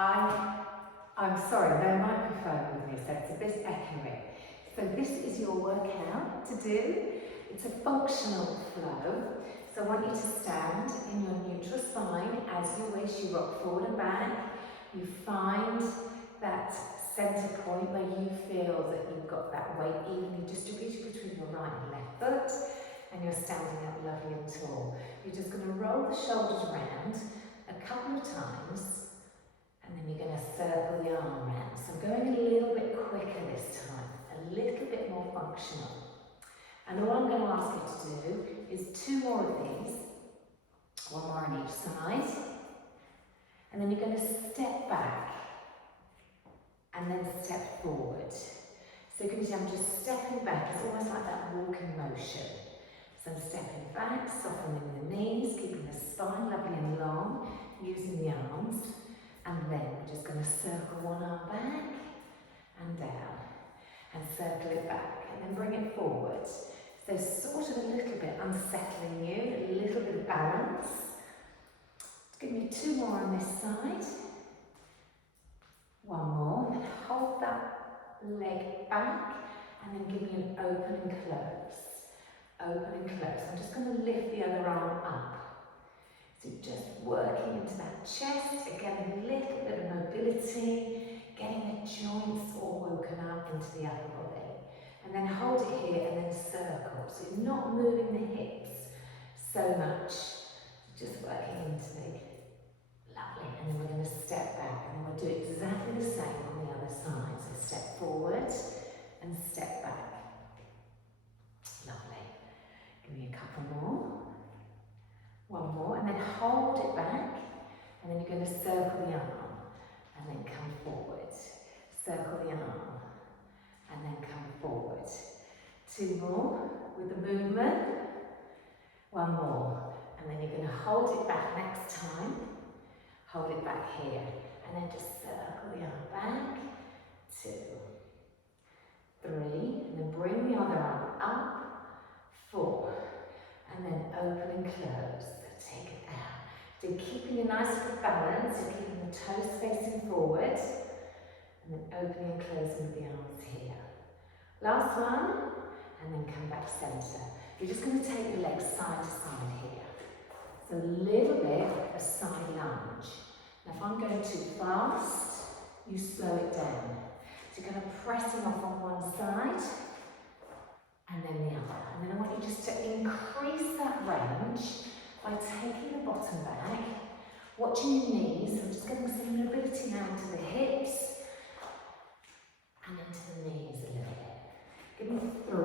I'm sorry, no microphone with me, so it's a bit echoey. So this is your workout to do. It's a functional flow. So I want you to stand in your neutral spine as you wish. You rock forward and back. You find that center point where you feel that you've got that weight evenly distributed between your right and left foot, and you're standing up lovely and tall. You're just going to roll the shoulders around a couple of times, and then you're going to circle the arm around. So I'm going a little bit quicker this time, a little bit more functional. And all I'm going to ask you to do is 2 more of these, 1 more on each side, and then you're going to step back and then step forward. So you can see I'm just stepping back, it's almost like that walking motion. So I'm stepping back, softening the knees, keeping the spine lovely and long, using the arms, and then we're just going to circle one arm back and down, and circle it back, and then bring it forward. So sort of a little bit unsettling you, a little bit of balance. Give me 2 more on this side. 1 more, then hold that leg back, and then give me an open and close. Open and close. I'm just going to lift the other arm up. So just working into that chest, again a little bit of mobility, getting the joints all woken up into the upper body. And then hold it here and then circle. So you're not moving the hips so much, just working into the lovely. And then we're going to step back, and then we'll do exactly the same on the other side. So step forward and step back. Lovely. Give me a couple more. 1 more, and then hold it back, and then you're going to circle the arm, and then come forward. Circle the arm, and then come forward. 2 more with the movement. 1 more, and then you're going to hold it back next time. Hold it back here, and then just circle the arm back. 2, 3, and then bring the other arm up. 4, and then open and close. So take it out. So you're keeping a nice good balance. You're keeping the toes facing forward, and then opening and closing with the arms here. Last one, and then come back center. You're just going to take your legs side to side here. So a little bit of a side lunge. Now if I'm going too fast, you slow it down. So you're going to press it off on one side, and then the other. And then I want you just to increase that range by taking the bottom back, watching your knees. I'm just getting some mobility now into the hips and into the knees a little bit. Give me 3,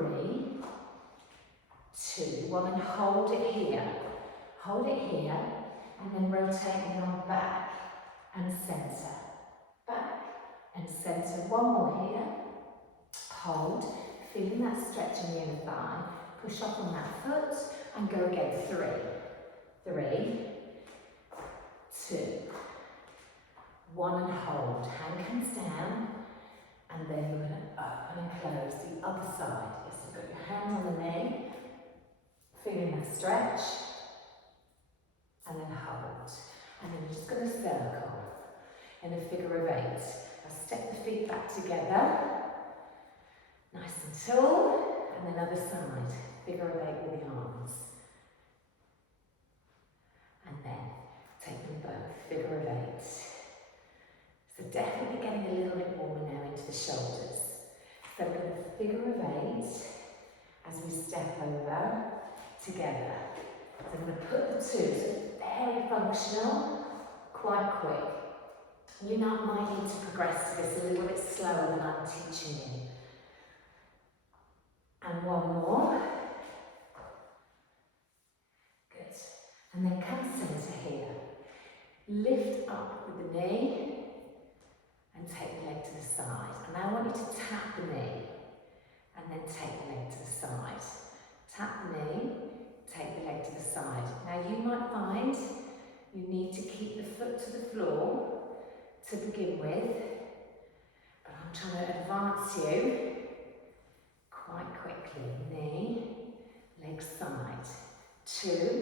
2, 1, and hold it here. Hold it here, and then rotate the arm back and centre. Back and centre. 1 more here. Hold. Feeling that stretch in the inner thigh. Push up on that foot and go again. 3, 3, 2, 1, and hold. Hand comes down, and then you're going to open and close the other side. Yes, you've got your hand on the knee, feeling that stretch, and then hold. And then you're just going to circle in a figure of 8. I'll step the feet back together. Nice and tall, and then other side, figure of 8 with the arms. And then take them both, figure of 8. So definitely getting a little bit warmer now into the shoulders. So we're going to figure of 8 as we step over together. So I'm going to put the 2, so very functional, quite quick. You might need to progress to this a little bit slower than I'm teaching you. And 1 more. Good. And then come centre here. Lift up with the knee and take the leg to the side. And now I want you to tap the knee and then take the leg to the side. Tap the knee, take the leg to the side. Now you might find you need to keep the foot to the floor to begin with, but I'm trying to advance you quite quickly. Knee, leg side. 2.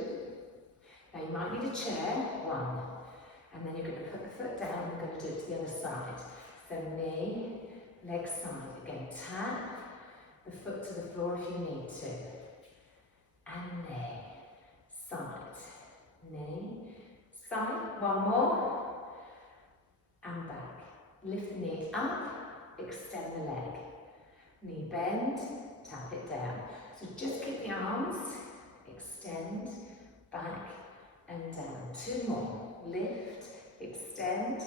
Now you might need a chair. 1. And then you're going to put the foot down, we're going to do it to the other side. So knee, leg side. Again, tap the foot to the floor if you need to. And knee, side, knee, side. One more. And back. Lift the knee up, extend the leg. Knee bend, tap it down. So just keep the arms, extend, back and down. Two more. Lift, extend,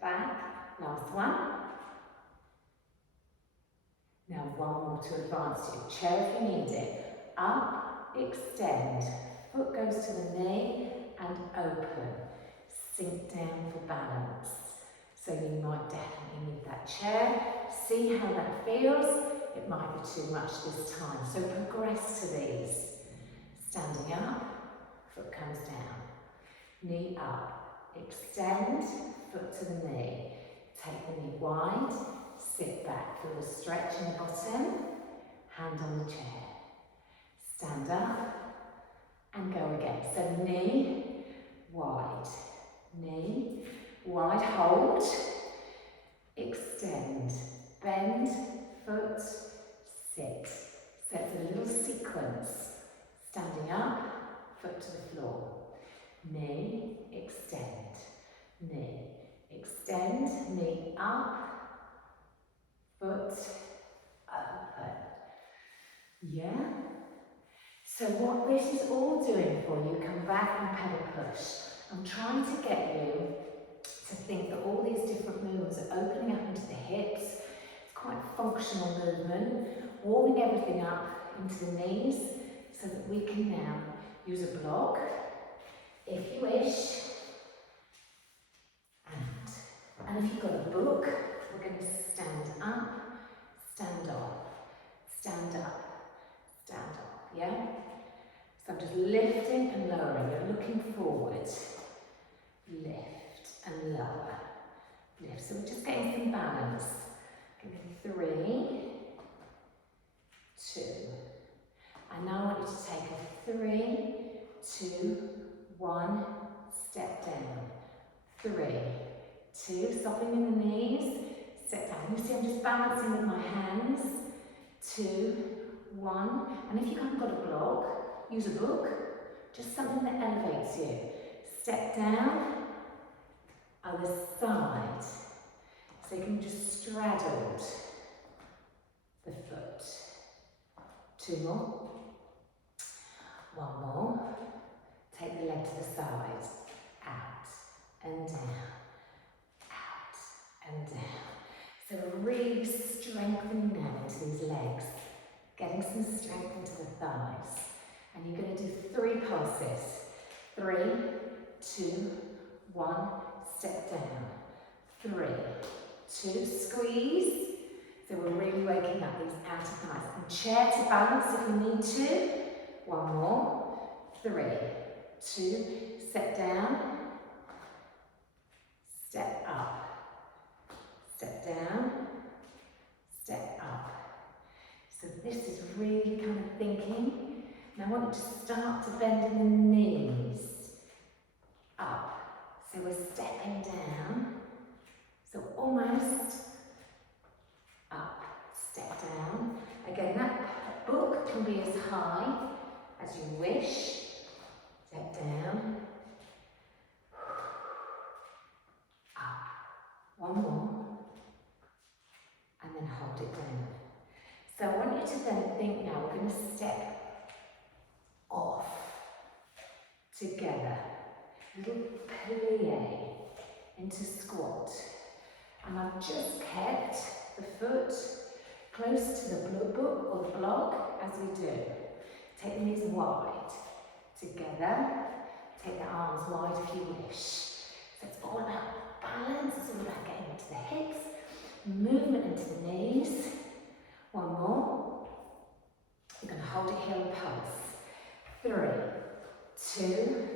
back. Last one. Now one more to advance you. Chair if you need it. Up, extend. Foot goes to the knee and open. Sink down for balance. So you might definitely need that chair. See how that feels. It might be too much this time. So progress to these. Standing up, foot comes down. Knee up, extend, foot to the knee. Take the knee wide, sit back, feel the stretch in the bottom, hand on the chair. Stand up and go again. So knee wide, hold, extend, bend, foot, sit. So it's a little sequence. Standing up, foot to the floor. Knee, extend, knee up, foot, open. Yeah? So what this is all doing for you, come back and pedal push. I'm trying to get you to think that all these different movements are opening up into the hips. It's quite a functional movement, warming everything up into the knees so that we can now use a block, if you wish. And if you've got a book, we're going to stand up, stand off, stand up, stand off, yeah? So I'm just lifting and lowering. You're looking forward. Lift and lower. Lift. So we're just getting some balance. Give me 3, 2. And now I want you to take a 3, 2, 1, step down. 3, 2, softening in the knees, step down. You see I'm just balancing with my hands. 2, 1. And if you haven't got a block, use a book. Just something that elevates you. Step down, other side. So you can just straddle the foot. 2 more. 1 more. Take the leg to the side. Out and down. Out and down. So we're really strengthening now into these legs. Getting some strength into the thighs. And you're going to do 3 pulses. 3, 2, 1, step down. 3, 2, squeeze. So we're really waking up these outer thighs. And chair to balance if you need to. 1 more. 3, 2, step down. Step up. Step down. Step up. So this is really kind of thinking. Now I want you to start to bend in the knees. Up. So we're stepping down. So almost up. Step down. Again, that book can be as high as you wish. Step down. Up. 1 more. And then hold it down. So I want you to then think now, we're going to step off together. Little plie into squat. And I've just kept the foot close to the book or the block as we do. Take the knees wide. Together. Take the arms wide if you wish. So it's all about balance, it's all about getting into the hips, movement into the knees. 1 more. You're going to hold it here and pulse. 3, 2,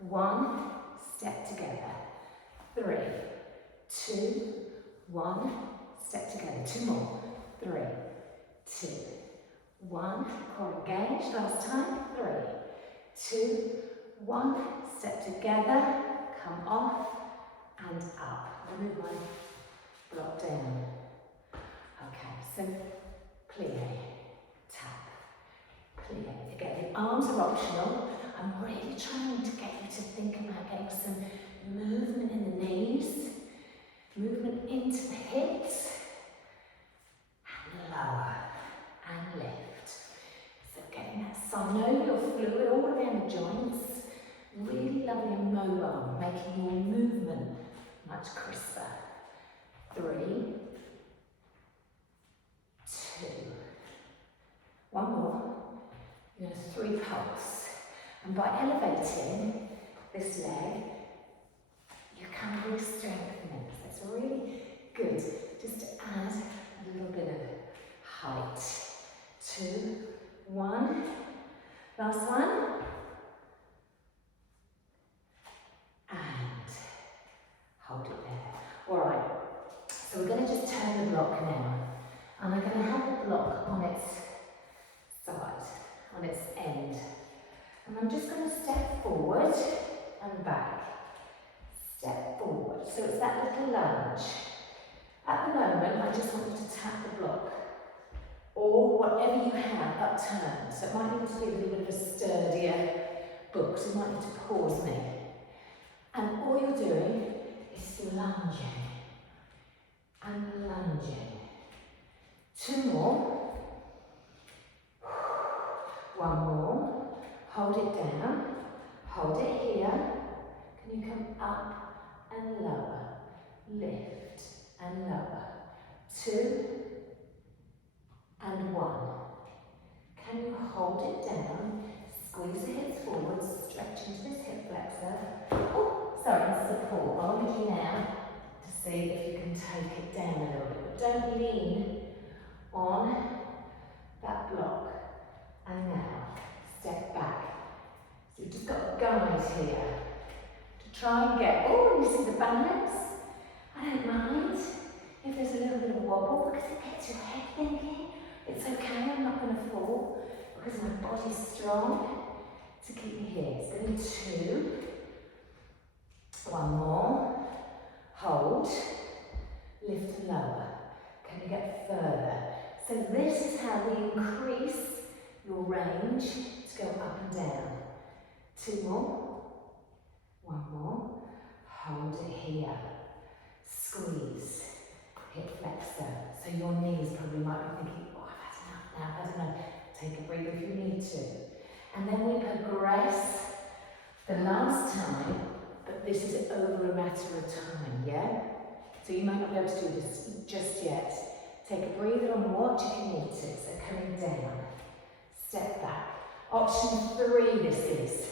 1, step together. 3, 2, 1, step together. 2 more. 3, 2, 1, core engaged. Last time. 3, 2, 1, step together. Come off. and up. I'll move my block down. Okay, so plie, tap, plie. Again, the arms are optional. I'm really trying to get you to think about getting some movement in the knees, movement into the hips, and lower, and lift. So getting that synovial fluid all around the joints, really lovely and mobile, making your movement much crisper. 3, 2, one more. You're going to 3 pulse. And by elevating this leg, you can really strengthen it. That's really good. Just to add a little bit of height. 2, 1. Last one. And hold it there. All right. So we're going to just turn the block now. And I'm going to have the block on its side, on its end. And I'm just going to step forward and back. Step forward. So it's that little lunge. At the moment, I just want you to tap the block. Or whatever you have upturned. So it might need to be a little bit of a sturdier book. So you might need to pause me. And all you're doing is lunging. And lunging. 2 more. 1 more. Hold it down, hold it here. Can you come up and lower, lift and lower. 2 and 1. Can you hold it down, squeeze the hips forward, stretch into this hip flexor. Oh, sorry, and support. I'll hold you now to see if you can take it down a little bit. But don't lean on that block. And now, step back. So you've just got a guide here to try and get, oh, you see the balance? I don't mind if there's a little bit of a wobble because it gets your head thinking. It's okay, I'm not going to fall because my body's strong to keep me here. It's going to be 2. 1 more. Hold. Lift and lower. Can you get further? So this is how we increase your range to go up and down. 2 more. 1 more. Hold it here. Squeeze. Hip flexor. So your knees probably might be thinking, oh, I've had enough now, I've had enough. Take a breather if you need to. And then we progress the last time, but this is over a matter of time, yeah? So you might not be able to do this just yet. Take a breather and watch if you need to. So coming down. Step back. Option 3 this is.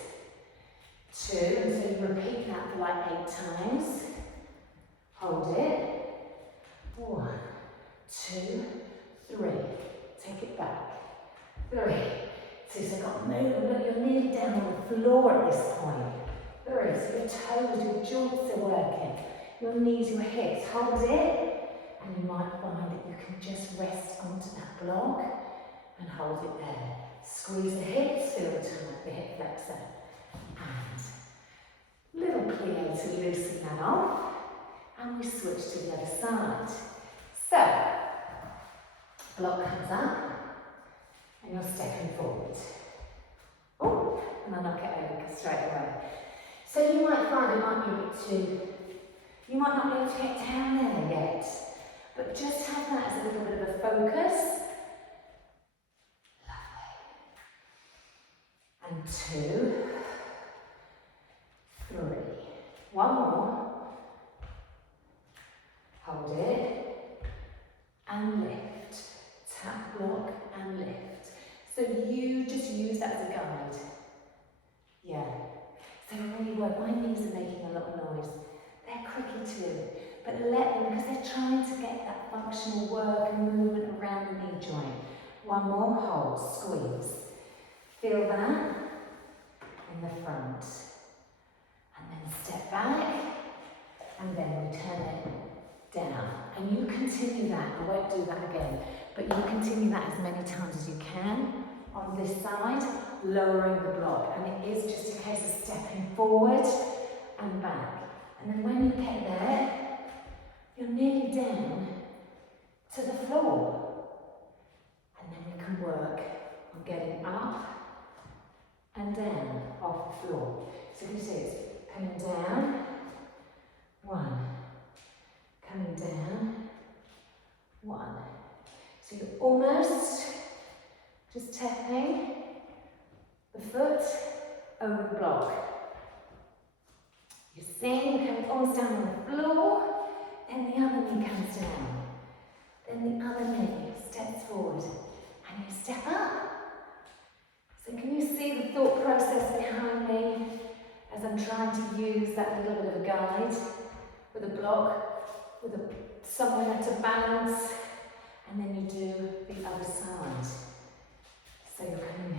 2, and so you repeat that for like 8 times. Hold it. 1, 2, 3. Take it back. 3. So you've got movement, look, you're nearly down on the floor at this point. 3, so your toes, your joints are working. Your knees, your hips, hold it. And you might find that you can just rest onto that block and hold it there. Squeeze the hips, feel the time, the hip flexor. And little plie to loosen that off. And we switch to the other side. So, block comes up. And you're stepping forward. Oh, and I knock it over straight away. So you might find it might be a bit too, you might not be able to get down there yet, but just have that as a little bit of a focus. Lovely. And 2, 3. 1 more. Hold it. And lift. Tap, block, and lift. So you just use that as a guide. Yeah. So really work. My knees are making a lot of noise. They're cricky too. But let them, because they're trying to get that functional work and movement around the knee joint. 1 more, hold, squeeze. Feel that in the front. And then step back. And then we turn it down. And you continue that. I won't do that again. But you continue that as many times as you can on this side, lowering the block. And it is just a case of stepping forward and back. And then when you get there, in, comes almost down on the floor, then the other knee comes down, then the other knee steps forward, and you step up. So can you see the thought process behind me as I'm trying to use that little bit of a guide with a block, with somewhere to balance, and then you do the other side. So you're coming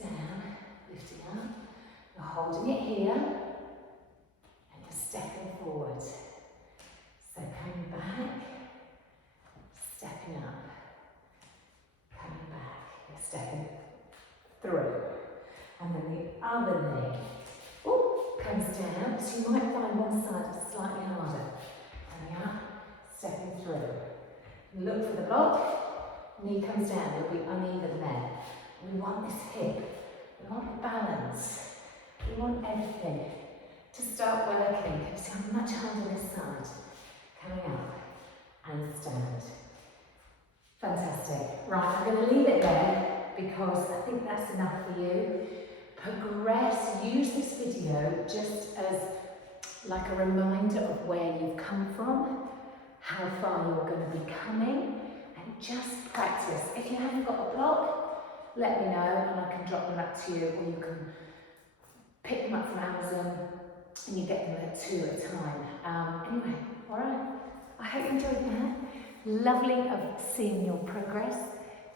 down, lifting up, you're holding it here, and you're stepping forward. So coming back, stepping up, coming back, you're stepping through. And then the other knee comes down, so you might find one side slightly harder. Coming up, stepping through. Look for the block, knee comes down, it'll be uneven there. We want this hip, we want balance, we want everything to start working. So I'm much harder this side. Coming up and stand. Fantastic. Right, I'm going to leave it there because I think that's enough for you. Progress, use this video just as like a reminder of where you've come from, how far you're going to be coming, and just practice. If you haven't got a block, let me know and I can drop them up to you, or you can pick them up from Amazon and you get them at 2 at a time. Anyway, alright, I hope you enjoyed that. Lovely of seeing your progress.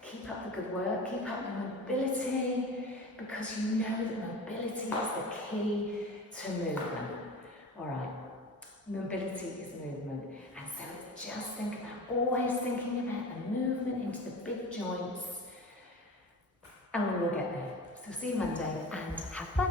Keep up the good work, keep up the mobility, because you know that mobility is the key to movement. Alright, mobility is movement, and so just think about, always thinking about the movement into the big joints, and we will get there. So see you Monday, and have fun.